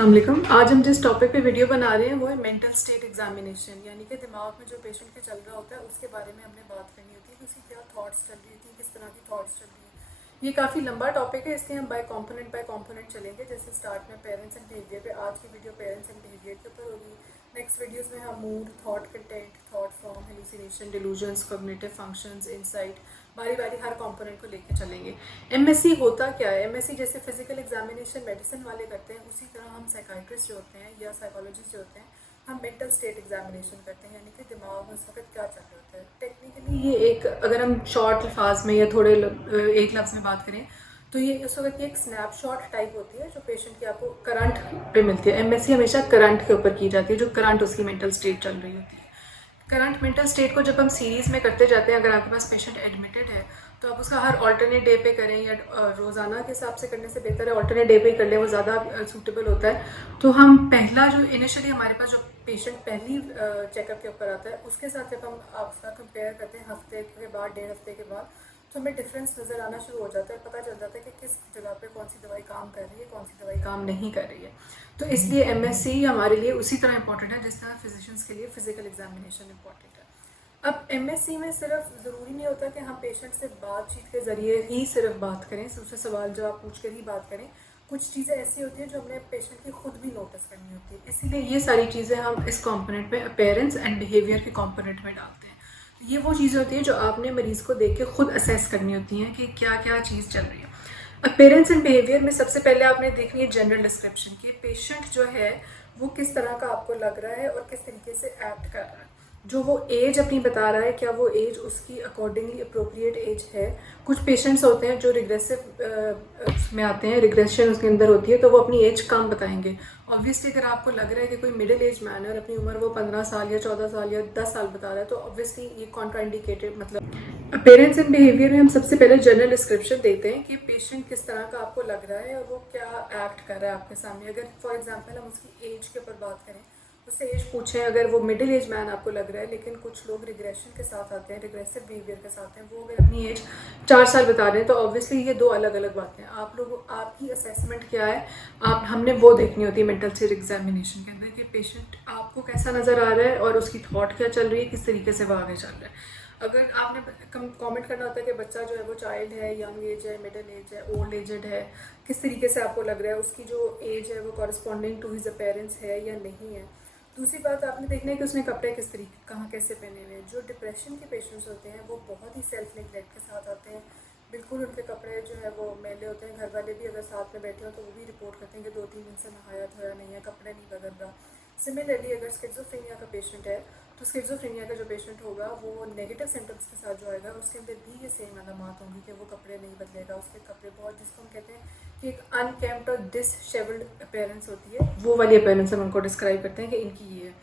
अस्सलाम वालेकुम। आज हम जिस टॉपिक पे वीडियो बना रहे हैं वो है मेंटल स्टेट एग्जामिनेशन, यानी कि दिमाग में जो पेशेंट के चल रहा होता है उसके बारे में हमने बात करनी होती है कि उसकी क्या थॉट्स चल रही थी, किस तरह की थॉट्स चल रही हैं। ये काफ़ी लंबा टॉपिक है, इसलिए हम बाय कॉम्पोनेंट चलेंगे। जैसे स्टार्ट में पेरेंट्स एंड बिहेवियर पे, आज की वीडियो पेरेंट्स एंड बिहेवियर के ऊपर होगी। नेक्स्ट वीडियोज़ में हम mood, thought content, thought form, hallucination, delusions, cognitive functions, insight, बारी बारी हर कंपोनेंट को लेकर चलेंगे। एमएससी होता क्या है? एमएससी जैसे फिजिकल एग्जामिनेशन मेडिसिन वाले करते हैं, उसी तरह हम साइकाइट्रिस्ट जो होते हैं या साइकोलॉजिस्ट जो होते हैं, हम मेंटल स्टेट एग्जामिनेशन करते हैं, यानी कि दिमाग में उस वक्त क्या चल रहा होता है। टेक्निकली ये एक, अगर हम शॉर्ट अल्फाज में या थोड़े एक लफ्ज़ में बात करें तो ये उस वक्त एक स्नैपशॉट टाइप होती है जो पेशेंट की आपको करंट पे मिलती है। एमएससी हमेशा करंट के ऊपर की जाती है, जो करंट उसकी मेंटल स्टेट चल रही होती है। करंट मेंटल स्टेट को जब हम सीरीज़ में करते जाते हैं, अगर आपके पास पेशेंट एडमिटेड है तो आप उसका हर ऑल्टरनेट डे पे करें या रोज़ाना के हिसाब से करने से बेहतर है ऑल्टरनेट डे पे ही कर लें, वो ज़्यादा सूटेबल होता है। तो हम पहला जो इनिशियली हमारे पास जो पेशेंट पहली चेकअप के ऊपर आता है उसके साथ जब हम उसका कंपेयर करते हैं हफ्ते के बाद, 1.5 हफ्ते के बाद, तो हमें डिफरेंस नज़र आना शुरू हो जाता है। पता चल जाता है कि किस जगह पे कौन सी दवाई काम कर रही है, कौन सी दवाई काम नहीं कर रही है। तो इसलिए एमएससी हमारे लिए उसी तरह इंपॉर्टेंट है जिस तरह फिजिशियंस के लिए फिजिकल एग्जामिनेशन इंपॉर्टेंट है। अब एमएससी में सिर्फ ज़रूरी नहीं होता कि हम पेशेंट से बातचीत के ज़रिए ही सिर्फ बात करें, उससे सवाल जवाब पूछ कर ही बात करें। कुछ चीज़ें ऐसी होती हैं जो हमने पेशेंट की खुद भी नोटिस करनी होती है, इसीलिए ये सारी चीज़ें हम इस कंपोनेंट में अपीयरेंस एंड बिहेवियर के कंपोनेंट में डालते हैं। ये वो चीज़ें होती हैं जो आपने मरीज़ को देख के खुद असेस करनी होती हैं कि क्या क्या चीज़ चल रही है। अपीयरेंस एंड बिहेवियर में सबसे पहले आपने देखनी है जनरल डिस्क्रिप्शन कि पेशेंट जो है वो किस तरह का आपको लग रहा है और किस तरीके से एक्ट कर रहा है। जो वो एज अपनी बता रहा है, क्या वो एज उसकी अकॉर्डिंगली अप्रोप्रिएट एज है। कुछ पेशेंट्स होते हैं जो रिग्रेसिव में आते हैं, रिग्रेशन उसके अंदर होती है, तो वो अपनी एज कम बताएंगे। ऑब्वियसली अगर आपको लग रहा है कि कोई मिडिल एज मैन है और अपनी उम्र वो 15 साल या 14 साल या 10 साल बता रहा है, तो ऑब्वियसली ये कॉन्ट्राइंडिकेटेड। मतलब अपीयरेंस एंड बिहेवियर में हम सबसे पहले जनरल डिस्क्रिप्शन देते हैं कि पेशेंट किस तरह का आपको लग रहा है और वो क्या एक्ट कर रहा है आपके सामने। अगर फॉर एग्जांपल हम उसकी एज के ऊपर बात करें, उससे एज पूछें, अगर वो मिडिल एज मैन आपको लग रहा है, लेकिन कुछ लोग रिग्रेशन के साथ आते हैं, रिग्रेसिव बिहेवियर के साथ हैं, वो अगर अपनी एज 4 साल बता रहे हैं, तो ऑब्वियसली ये दो अलग अलग बातें हैं। आप लोग, आपकी असेसमेंट क्या है, हमने वो देखनी होती है मेंटल स्टेट एग्जामिनेशन के अंदर कि पेशेंट आपको कैसा नज़र आ रहा है और उसकी थॉट क्या चल रही है, किस तरीके से वो आगे चल रहा है। अगर आपने कमेंट करना होता है कि बच्चा जो है वो चाइल्ड है, यंग एज है, मिडिल एज है, ओल्ड एजड है, किस तरीके से आपको लग रहा है, उसकी जो एज है वो कॉरस्पॉन्डिंग टू हिज अपीयरेंस है या नहीं है। दूसरी बात आपने देखना है कि उसने कपड़े किस तरीके, कहाँ, कैसे पहने हुए हैं। जो डिप्रेशन के पेशेंट्स होते हैं वो बहुत ही सेल्फ निगलेक्ट के साथ आते हैं, बिल्कुल उनके कपड़े जो है वो मैले होते हैं। घर वाले भी अगर साथ में बैठे हो तो वो भी रिपोर्ट करते हैं कि 2-3 दिन से नहाया धोया नहीं है, कपड़े नहीं बदल रहा। सिमिलरली अगर स्किज़ोफ्रेनिया का पेशेंट है तो स्किज़ोफ्रेनिया का जो पेशेंट होगा वो नेगेटिव सिम्टम्स के साथ जो आएगा उसके अंदर भी ये सेम अलामात होंगी कि वो कपड़े नहीं बदलेगा, उसके कपड़े बहुत, जिसको हम कहते हैं कि एक अनकेम्प्ड और डिसशेवल्ड अपीयरेंस होती है, वो वाली अपीयरेंस हम उनको डिस्क्राइब करते हैं कि इनकी ये है।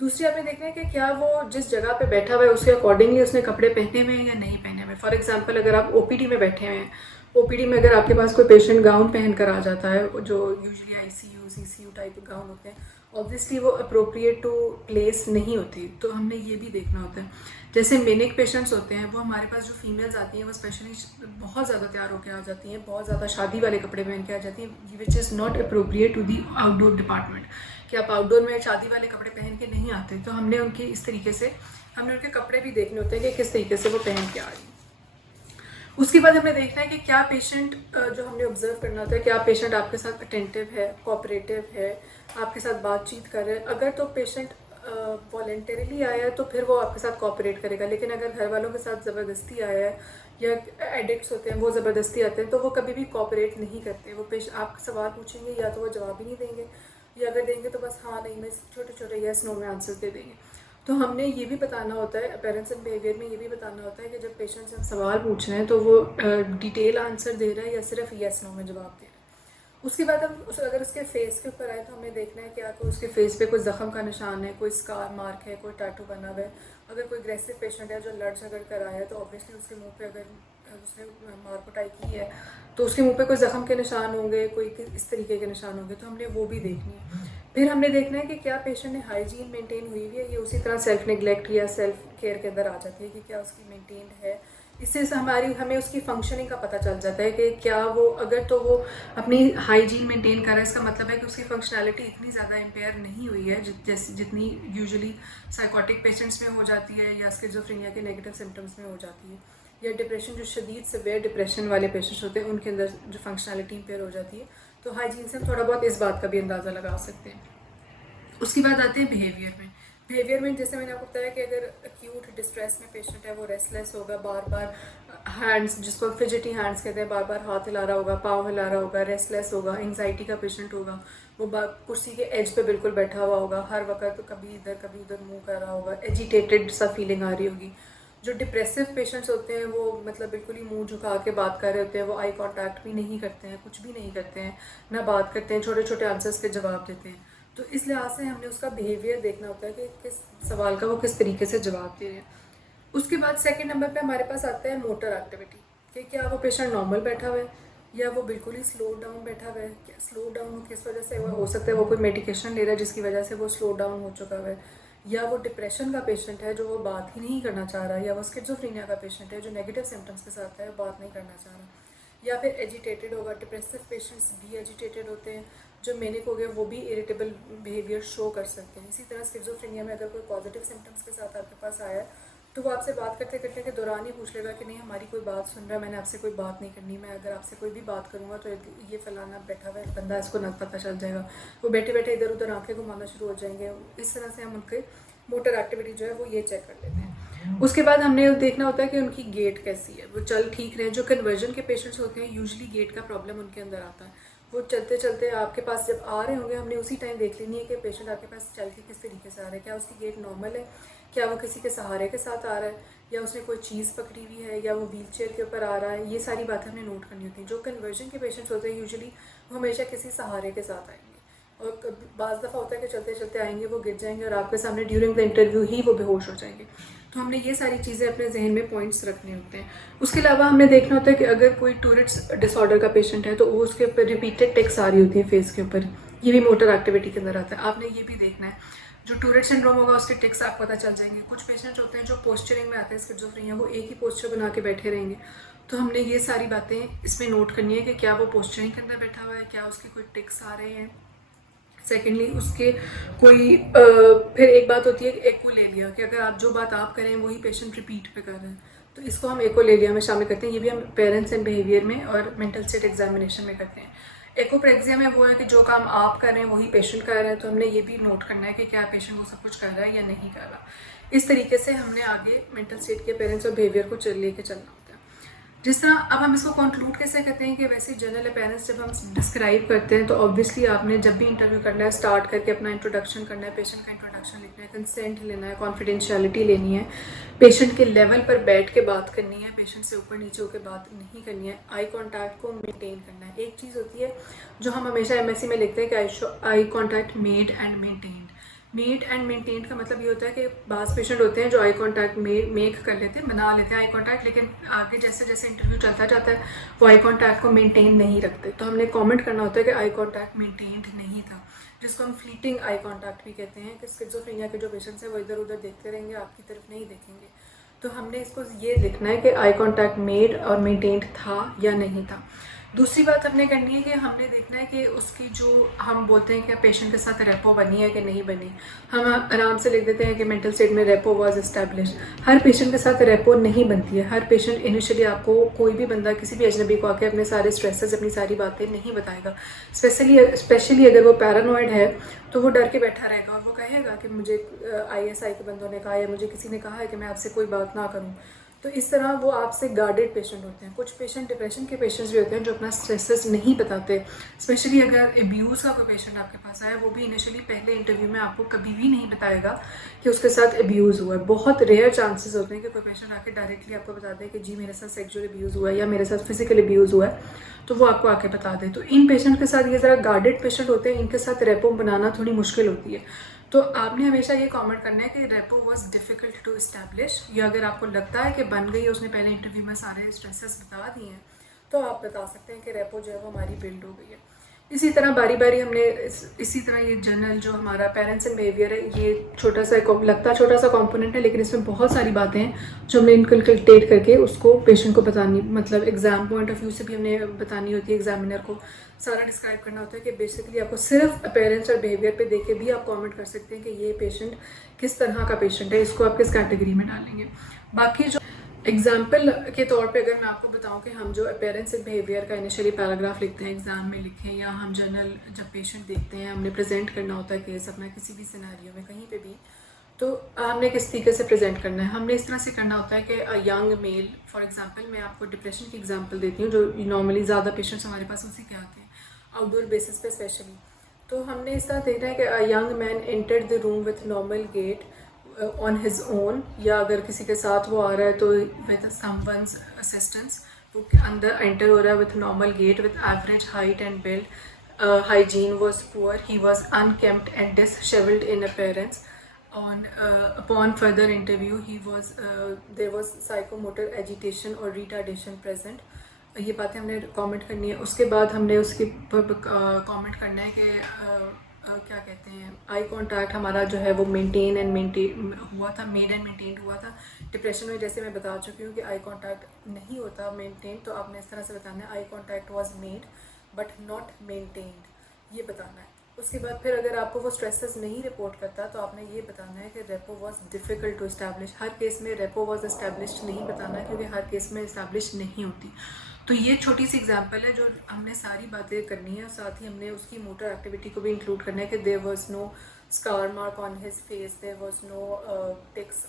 दूसरी आपने देखना है कि क्या वो जिस जगह पे बैठा हुआ है उसके अकॉर्डिंगली उसने कपड़े पहने हुए हैं या नहीं पहने हुए। फॉर एग्जांपल अगर आप ओपीडी में बैठे हुए हैं, ओपीडी में अगर आपके पास कोई पेशेंट गाउन पहन कर आ जाता है, जो usually ICU CCU type gown होते हैं, ऑब्वियसली वो अप्रोप्रिएट टू प्लेस नहीं होती, तो हमने ये भी देखना होता है। जैसे मेनिक पेशेंट्स होते हैं, वो हमारे पास जो फीमेल्स आती हैं वो स्पेशली बहुत ज़्यादा तैयार होकर आ जाती हैं, बहुत ज़्यादा शादी वाले कपड़े पहन के आ जाती हैं, which is not appropriate to the outdoor department. कि आप आउटडोर में शादी वाले कपड़े पहन के नहीं आते, तो हमने उनके इस तरीके से, हमने उनके कपड़े भी देखने होते हैं कि किस तरीके से वो पहन के आ रही हैं। उसके बाद हमें देखना है कि क्या पेशेंट, जो हमने ऑब्जर्व करना होता है, क्या पेशेंट आपके साथ अटेंटिव है, कोऑपरेटिव है, आपके साथ बातचीत कर रहे हैं। अगर तो पेशेंट वॉलेंटरीली आया है तो फिर वो आपके साथ कोऑपरेट करेगा, लेकिन अगर घर वालों के साथ ज़बरदस्ती आया है या एडिक्ट्स होते हैं वो ज़बरदस्ती आते हैं, तो वो कभी भी कोऑपरेट नहीं करते। वो आप सवाल पूछेंगे या तो वो जवाब ही नहीं देंगे, या अगर देंगे तो बस हाँ नहीं में छोटे छोटे यस नो में आंसर्स दे देंगे। तो हमने ये भी बताना होता है, अपीयरेंस एंड बिहेवियर में ये भी बताना होता है कि जब पेशेंट से हम सवाल पूछ रहे हैं तो वो डिटेल आंसर दे रहा है या सिर्फ येस नो में जवाब दे रहा है। उसके बाद हम अगर उसके फेस के ऊपर आए तो हमें देखना है क्या कोई उसके फेस पे कोई ज़ख़म का निशान है, कोई स्कार मार्क है, कोई टैटू बना हुआ है। अगर कोई एग्रेसिव पेशेंट है जो लड़ झगड़ कर आया है तो ऑब्वियसली उसके मुंह पे अगर उसने मार कुटाई की है तो उसके मुंह पे कोई ज़ख़म के निशान होंगे, कोई इस तरीके के निशान होंगे, तो हमने वो भी देखनी है। फिर हमने देखना है कि क्या पेशेंट ने हाइजीन मेंटेन हुई हुई है, ये उसी तरह सेल्फ निगलेक्ट या सेल्फ केयर के अंदर आ जाती है कि क्या उसकी मेंटेन्ड है। इससे हमें उसकी फंक्शनिंग का पता चल जाता है कि क्या वो अगर तो वो अपनी हाइजीन मेंटेन कर रहा है, इसका मतलब है कि उसकी फंक्शनैलिटी इतनी ज़्यादा इम्पेयर नहीं हुई है जितनी यूजुअली साइकोटिक पेशेंट्स में हो जाती है या स्किज़ोफ्रेनिया के नेगेटिव सिम्टम्स में हो जाती है, या डिप्रेशन जो शदीद सिवियर डिप्रेशन वाले पेशेंट्स होते हैं उनके अंदर जो फंक्शनैलिटी इम्पेयर हो जाती है। तो हाइजीन से हम थोड़ा बहुत इस बात का भी अंदाज़ा लगा सकते हैं। उसके बाद आते हैं बिहेवियर में जैसे मैंने आपको बताया कि अगर एक्यूट डिस्ट्रेस में पेशेंट है वो रेस्टलेस होगा, बार बार हैंड्स, जिसको फिजिटी हैंड्स कहते हैं, बार बार हाथ हिला रहा होगा, पाँव हिला रहा होगा, रेस्टलेस होगा, एंग्जाइटी का पेशेंट होगा, वो कुर्सी के एज पे बिल्कुल बैठा हुआ होगा, हर वक्त कभी इधर मुंह कर रहा होगा, एजिटेटेड सा फीलिंग आ रही होगी। जो डिप्रेसिव पेशेंट्स होते हैं वो मतलब बिल्कुल ही मुंह झुका के बात कर रहे होते हैं, वो आई कांटेक्ट भी नहीं करते हैं, कुछ भी नहीं करते हैं, ना बात करते हैं, छोटे छोटे आंसर्स के जवाब देते हैं। तो इस लिहाज से हमने उसका बिहेवियर देखना होता है कि किस सवाल का वो किस तरीके से जवाब दे रहे हैं। उसके बाद सेकंड नंबर पे हमारे पास आता है मोटर एक्टिविटी, कि क्या वो पेशेंट नॉर्मल बैठा हुआ है या वो बिल्कुल ही स्लो डाउन बैठा हुआ है। क्या स्लो डाउन किस वजह से हो सकता है वो कोई मेडिकेशन ले रहा है जिसकी वजह से वो स्लो डाउन हो चुका है, या वो डिप्रेशन का पेशेंट है जो वो बात ही नहीं करना चाह रहा है, या वो स्किज़ोफ्रेनिया का पेशेंट है जो नेगेटिव सिम्टम्स के साथ है, बात नहीं करना चाह रहा, या फिर एजिटेटेड होगा। डिप्रेसिव पेशेंट्स भी एजिटेटेड होते हैं, जो मैनिक हो गए वो भी इरिटेबल बिहेवियर शो कर सकते हैं। इसी तरह स्किज़ोफ्रेनिया में अगर कोई पॉजिटिव सिम्टम्स के साथ आपके पास आया है तो वो आपसे बात करते करते के दौरान ही पूछ लेगा कि नहीं हमारी कोई बात सुन रहा है, मैंने आपसे कोई बात नहीं करनी, मैं अगर आपसे कोई भी बात करूँगा तो ये फलाना बैठा हुआ है बंदा, इसको न पता चल जाएगा। वो बैठे बैठे इधर उधर आंखें घुमाना शुरू हो जाएंगे। इस तरह से हम उनके मोटर एक्टिविटी जो है वो ये चेक कर लेते हैं। उसके बाद हमने देखना होता है कि उनकी गेट कैसी है, वो चल ठीक रहे। जो कन्वर्जन के पेशेंट्स होते हैं यूजुअली गेट का प्रॉब्लम उनके अंदर आता है, वो चलते चलते आपके पास जब आ रहे होंगे हमने उसी टाइम देख लेनी है कि पेशेंट आपके पास चल के किस तरीके से आ रहा है, क्या उसकी गेट नॉर्मल है, क्या वो किसी के सहारे के साथ आ रहा है, या उसने कोई चीज़ पकड़ी हुई है, या वो व्हील चेयर के ऊपर आ रहा है। ये सारी बातें हमें नोट करनी होती हैं। जो कन्वर्जन के पेशेंट्स होते हैं यूजुअली वो हमेशा किसी सहारे के साथ आएंगे, और बाज़ दफ़ा होता है कि चलते चलते आएंगे वो गिर जाएंगे और आपके सामने ड्यूरिंग द इंटरव्यू ही वो बेहोश हो जाएंगे। तो हमने ये सारी चीज़ें अपने जहन में पॉइंट्स रखने होते हैं। उसके अलावा हमने देखना होता है कि अगर कोई टूरेट्स डिसऑर्डर का पेशेंट है तो वो उसके ऊपर रिपीटेड टिक्स आ रही होती है फेस के ऊपर, ये भी मोटर एक्टिविटी के अंदर आता है। आपने ये भी देखना है। जो टूरेट सिंड्रोम होगा उसके टिक्स आपको पता चल जाएंगे। कुछ पेशेंट्स होते हैं जो पोस्चरिंग में आते हैं स्किज़ोफ्रेनिया, वो एक ही पोस्चर बना के बैठे रहेंगे। तो हमने ये सारी बातें इसमें नोट करनी है कि क्या वो पोस्चरिंग के अंदर बैठा हुआ है, क्या उसके कोई टिक्स आ रहे हैं। सेकेंडली उसके कोई फिर एक बात होती है कि एको ले लिया, कि अगर आप जो बात आप करें वही पेशेंट रिपीट पे कर रहे हैं तो इसको हम एको ले लिया में शामिल करते हैं। ये भी हम पेरेंट्स एंड बिहेवियर में और मेंटल स्टेट एग्जामिनेशन में करते हैं। एकोप्रेक्सिया में वो है कि जो काम आप कर रहे हैं वही पेशेंट कर रहे हैं, तो हमने ये भी नोट करना है कि क्या पेशेंट वो सब कुछ कर रहा है या नहीं कर रहा। इस तरीके से हमने आगे मेंटल स्टेट के पेरेंट्स और बिहेवियर को लेके चलना होता है। जिस तरह अब हम इसको कंक्लूड कैसे करते हैं कि वैसे जनरल अपीयरेंस जब हम डिस्क्राइब करते हैं तो ऑब्वियसली आपने जब भी इंटरव्यू करना है स्टार्ट करके अपना इंट्रोडक्शन करना है, पेशेंट का इंट्रोडक्शन लिखना है, कंसेंट लेना है, कॉन्फिडेंशियलिटी लेनी है, पेशेंट के लेवल पर बैठ के बात करनी है, पेशेंट से ऊपर नीचे होकर बात नहीं करनी है, आई कॉन्टैक्ट को मेनटेन करना है। एक चीज़ होती है जो हम हमेशा MSc में लिखते हैं कि eye contact made and maintained. Made and maintain का मतलब ये होता है कि बास पेशेंट होते हैं जो आई कांटेक्ट मेक कर लेते हैं, बना लेते हैं आई कांटेक्ट, लेकिन आगे जैसे जैसे इंटरव्यू चलता जाता है वो आई कांटेक्ट को मेंटेन नहीं रखते। तो हमने कमेंट करना होता है कि आई कांटेक्ट मेंटेन्ड नहीं था, जिसको हम फ्लीटिंग आई कांटेक्ट भी कहते हैं, कि स्किज़ोफ्रेनिया के जो पेशेंट्स हैं वो इधर उधर देखते रहेंगे, आपकी तरफ नहीं देखेंगे। तो हमने इसको ये लिखना है कि आई कांटेक्ट मेड और मेंटेन्ड था या नहीं था। दूसरी बात हमने करनी है कि हमने देखना है कि उसकी जो हम बोलते हैं कि पेशेंट के साथ रेपो बनी है कि नहीं बनी। हम आराम से लिख देते हैं कि मेंटल स्टेट में rapport was establish. Her patient के साथ रेपो नहीं बनती है। हर पेशेंट इनिशियली आपको कोई भी बंदा किसी भी अजनबी को आके अपने सारे स्ट्रेसेस अपनी सारी बातें नहीं बताएगा। स्पेशली अगर वो पैरानॉइड है तो वो डर के बैठा रहेगा और वो कहेगा कि मुझे ISI के बंदों ने कहा या मुझे किसी ने कहा है कि मैं आपसे कोई बात ना करूँ। तो इस तरह वो आपसे गार्डेड पेशेंट होते हैं। कुछ पेशेंट डिप्रेशन के पेशेंट्स भी होते हैं जो अपना स्ट्रेसेस नहीं बताते। स्पेशली अगर एब्यूज़ का कोई पेशेंट आपके पास आया, वो भी इनिशियली पहले इंटरव्यू में आपको कभी भी नहीं बताएगा कि उसके साथ एब्यूज़ हुआ है। बहुत रेयर चांसेस होते हैं कि कोई पेशेंट आके डायरेक्टली आपको बता दे कि जी मेरे साथ सेक्सुअल एब्यूज़ हुआ है या मेरे साथ फिजिकल एब्यूज़ हुआ है, तो वो आपको आके बता दे। तो इन पेशेंट के साथ ये ज़रा गार्डेड पेशेंट होते हैं, इनके साथ रेपो बनाना थोड़ी मुश्किल होती है। तो आपने हमेशा ये कमेंट करना है कि rapport was difficult to establish, या अगर आपको लगता है कि बन गई है, उसने पहले इंटरव्यू में सारे स्ट्रेसेस बता दिए हैं, तो आप बता सकते हैं कि रेपो जो है वो हमारी बिल्ड हो गई है। इसी तरह बारी बारी हमने इसी तरह ये जनरल जो हमारा पेरेंट्स एंड बिहेवियर है, ये छोटा सा छोटा सा कंपोनेंट है, लेकिन इसमें बहुत सारी बातें हैं जो हमने इनकलकेट करके उसको पेशेंट को बतानी, मतलब एग्जाम पॉइंट ऑफ व्यू से भी हमने बतानी होती है, एग्जामिनर को सारा डिस्क्राइब करना होता है कि बेसिकली आपको सिर्फ अपेयरेंस और बिहेवियर पे देख के भी आप कमेंट कर सकते हैं कि ये पेशेंट किस तरह का पेशेंट है, इसको आप किस कैटेगरी में डालेंगे। बाकी जो एग्जाम्पल के तौर पे अगर मैं आपको बताऊं कि हम जो अपेयरेंस एंड बिहेवियर का इनिशियली पैराग्राफ लिखते हैं, एग्जाम में लिखें, या हम जनरल जब पेशेंट देखते हैं, हमने प्रेजेंट करना होता है केस अपना किसी भी सिनेरियो में कहीं पे भी, तो हमने किस तरीके से प्रेजेंट करना है। हमने इस तरह से करना होता है कि यंग मेल, फॉर एग्जांपल मैं आपको डिप्रेशन की एग्जांपल देती हूँ जो नॉर्मली ज़्यादा पेशेंट्स हमारे पास उसी के आते हैं आउटडोर बेसिस पे स्पेशली। तो हमने इस तरह देखना है कि young man entered the room with normal get on his own, या अगर किसी के साथ वो आ रहा है तो विद समवन्स असिस्टेंस, वो अंदर एंटर हो रहा है with normal gait, with average height and build, hygiene was poor, he was unkempt and disheveled in appearance. Upon further interview, there was psychomotor agitation or retardation present. ये बातें हमने comment करनी है। उसके बाद हमने उसके कमेंट करना है कि क्या कहते हैं, आई कांटेक्ट हमारा जो है वो मेड एंड मेंटेन हुआ था। डिप्रेशन में जैसे मैं बता चुकी हूँ कि आई कांटेक्ट नहीं होता मेंटेन, तो आपने इस तरह से बताना है eye contact was made but not maintained, ये बताना है। उसके बाद फिर अगर आपको वो स्ट्रेसेस नहीं रिपोर्ट करता तो आपने ये बताना है कि rapport was difficult to establish. हर केस में रेपो वाज इस्टेब्लिश नहीं बताना, क्योंकि हर केस में इस्टेब्लिश नहीं होती। तो ये छोटी सी एग्जांपल है जो हमने सारी बातें करनी है, साथ ही हमने उसकी मोटर एक्टिविटी को भी इंक्लूड करना है कि there was no scar mark on his face, there was no tics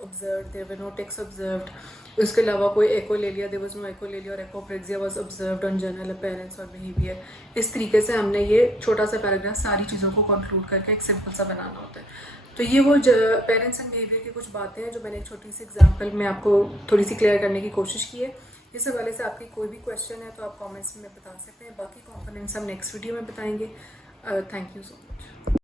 observed, there were no tics observed. उसके अलावा कोई एको ले लिया, देयर वाज नो एको ले लिया, और echopraxia was observed on general appearance और बिहेवियर। इस तरीके से हमने ये छोटा सा पैराग्राफ सारी चीज़ों को कंक्लूड करके एक सिंपल सा बनाना होता है। तो ये वो पेरेंट्स एंड बिहेवियर की कुछ बातें हैं जो मैंने एक छोटी सी एग्जांपल में आपको थोड़ी सी क्लियर करने की कोशिश की है। इस हवाले से आपकी कोई भी क्वेश्चन है तो आप कमेंट्स में बता सकते हैं। बाकी कंपोनेंट्स हम नेक्स्ट वीडियो में बताएंगे। Thank you so much.